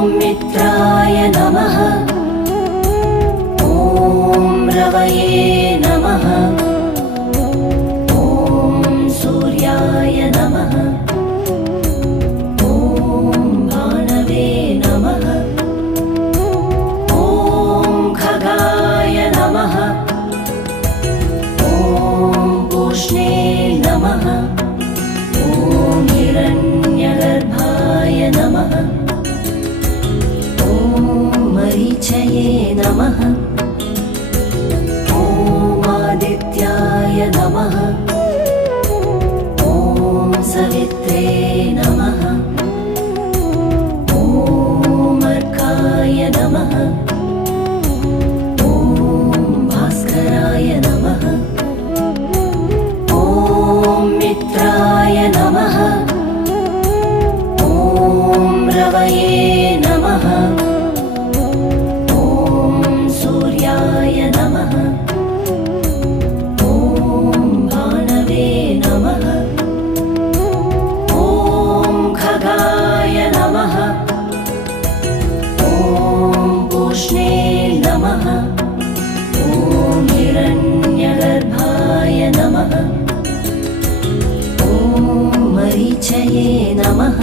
मित्राय नमः। ॐ रवये नमः। ॐ सूर्याय नमः। ॐ भानवे नमः। ॐ खगाय नमः। ॐ पूष्णे नमः। ॐ हिरण्यगर्भाय नमः। मरीचये नमः। ॐ आदित्याय नमः। ॐ सवित्रे नमः। ॐ अर्काय नमः। ॐ भास्कराय नमः। ॐ मित्राय नमः। ॐ रवये नमः। नमः। ॐ भानवे नमः। ॐ खगाय नमः। ॐ पूष्णे नमः। ॐ हिरण्यगर्भाय नमः। ॐ मरीचये नमः।